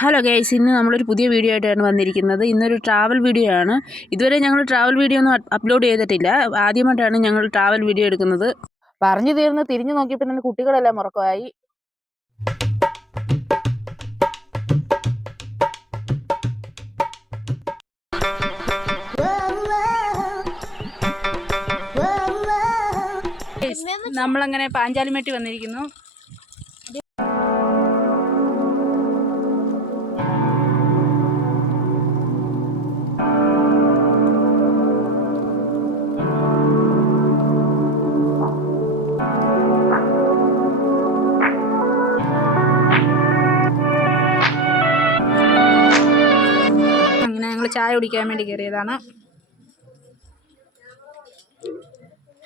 Hello guys, ഇന്ന് നമ്മളൊരു പുതിയ വീഡിയോ ആയിട്ടാണ് വന്നിരിക്കുന്നത്. ഇന്നൊരു ട്രാവൽ വീഡിയോ ആണ്. ഇതുവരെ ഞങ്ങൾ ട്രാവൽ വീഡിയോ ഒന്നും അപ്ലോഡ് ചെയ്തിട്ടില്ല. ആദ്യമായിട്ടാണ് ഞങ്ങൾ ട്രാവൽ വീഡിയോ എടുക്കുന്നത്. പറഞ്ഞു തീർന്ന് തിരിഞ്ഞു നോക്കിയപ്പോൾ തന്നെ കുട്ടികളെല്ലാം ഉറക്കമായി. നമ്മളങ്ങനെ പാഞ്ചാലിമേട്ടി വന്നിരിക്കുന്നു. ചായ കുടിക്കാൻ വേണ്ടി കയറിയതാണ്.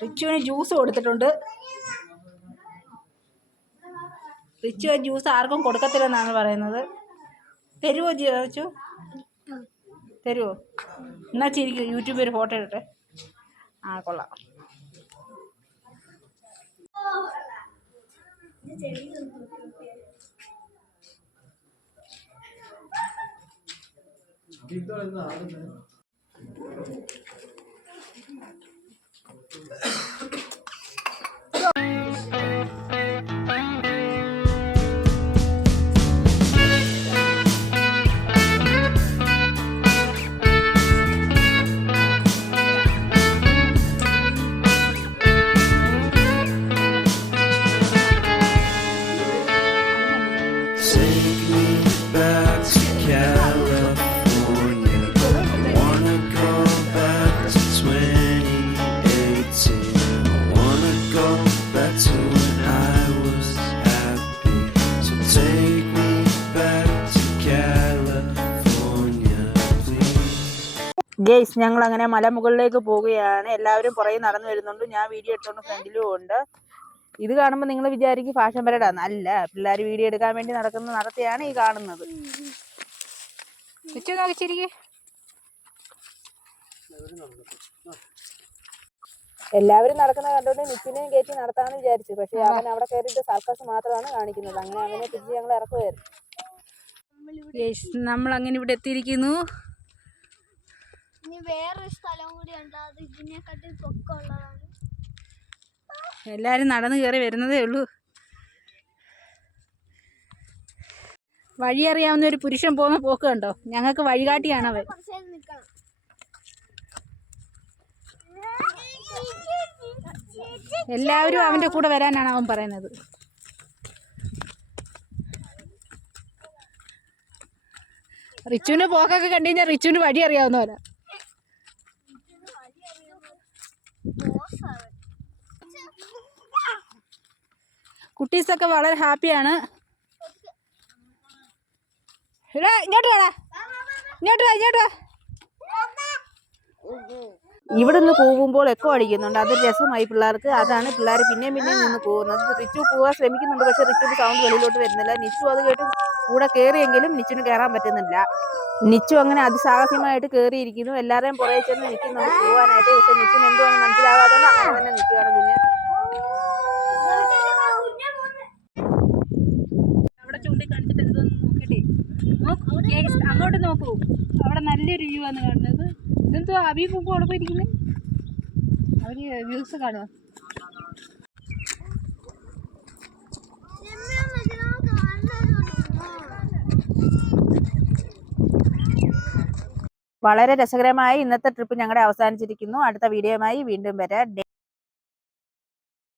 റിച്ചുവിന് ജ്യൂസ് കൊടുത്തിട്ടുണ്ട്. റിച്ചു ആ ജ്യൂസ് ആർക്കും കൊടുക്കത്തില്ലെന്നാണ് പറയുന്നത്. തരുമോ റിച്ചു? തരുമോ? എന്നാ ചിരിക്കും. യൂട്യൂബിൽ ഒരു ഫോട്ടോ ഇടട്ടെ. ആ കൊള്ളാം. ഗെയ്സ്, ഞങ്ങൾ അങ്ങനെ മലമുകളിലേക്ക് പോവുകയാണ്. എല്ലാവരും പുറകെ നടന്നു വരുന്നുണ്ട്. ഞാൻ വീഡിയോ എടുത്തോണ്ട് ഫ്രണ്ടിലും ഉണ്ട്. ഇത് കാണുമ്പോൾ നിങ്ങൾ വിചാരിക്കും ഫാഷൻ പരേഡാണ്. അല്ല, പിള്ളേർ വീഡിയോ എടുക്കാൻ വേണ്ടി നടത്തിയാണ് ഈ കാണുന്നത്. എല്ലാവരും നടക്കുന്നത് കണ്ടുകൊണ്ട് നിച്ചിനെയും കയറ്റി നടത്താമെന്ന് വിചാരിച്ചു. പക്ഷെ അവൻ അവിടെ കയറിയിട്ട് സർക്കസ് മാത്രമാണ് കാണിക്കുന്നത്. അങ്ങനെ അവനെ തിരിച്ച് ഞങ്ങൾ ഇറക്കുമായിരുന്നു. നമ്മൾ അങ്ങനെ ഇവിടെ എത്തിയിരിക്കുന്നു. എല്ലാരും നടന്നു കയറി വരുന്നതേ ഉള്ളൂ. വഴി അറിയാവുന്ന ഒരു പുരുഷൻ പോകുന്ന പോക്ക് കണ്ടോ? ഞങ്ങൾക്ക് വഴികാട്ടിയാണ് അവൻ. എല്ലാവരും അവന്റെ കൂടെ വരാനാണ് അവൻ പറയുന്നത്. റിച്ചുവിന്റെ പോക്കൊക്കെ കണ്ടു കഴിഞ്ഞാൽ റിച്ചുവിന് വഴി അറിയാവുന്നവരാ. കുട്ടീസൊക്കെ വളരെ ഹാപ്പിയാണ്. ഇങ്ങോട്ട് വാടാ, ഇങ്ങോട്ട് വാ. ഇവിടുന്ന് കൂവുമ്പോൾ എക്കോ അടിക്കുന്നുണ്ട്. അതൊരു രസമായി പിള്ളേർക്ക്. അതാണ് പിള്ളേർ പിന്നെയും നിന്ന് പോകുന്നത്. റിച്ചു പോകാൻ ശ്രമിക്കുന്നുണ്ട്, പക്ഷെ റിച്ചുവിന്റെ സൗണ്ട് വെളിയിലോട്ട് വരുന്നില്ല. നിച്ചു അത് കേട്ട് കൂടെ കയറിയെങ്കിലും നിച്ചുവിന് കയറാൻ പറ്റുന്നില്ല. നിച്ചു അങ്ങനെ അതിസാഹസ്യമായിട്ട് കയറിയിരിക്കുന്നു. എല്ലാവരെയും പുറകെ ചെന്ന് നിൽക്കുന്നുണ്ട് പോകാനായിട്ട്. പക്ഷെ നിച്ചുവിന് എന്തുവാണെന്ന് മനസ്സിലാവാതെ അങ്ങനെ തന്നെ നിൽക്കുകയാണ്. പിന്നെ അവിടെ ചൂണ്ടിക്കാണിച്ചിട്ട് എന്തോന്ന് നോക്കട്ടെ. അങ്ങോട്ട് നോക്കൂ, അവിടെ നല്ലൊരു വ്യൂ ആണ് കാണുന്നത്. ഇതെന്തോ അബി പൂക്ക് അവിടെ പോയിരിക്കുന്നത്. അവര് വ്യൂസ് കാണുക. വളരെ രസകരമായി ഇന്നത്തെ ട്രിപ്പ് ഞങ്ങളുടെ അവസാനിച്ചിരിക്കുന്നു. അടുത്ത വീഡിയോയുമായി വീണ്ടും വരാം.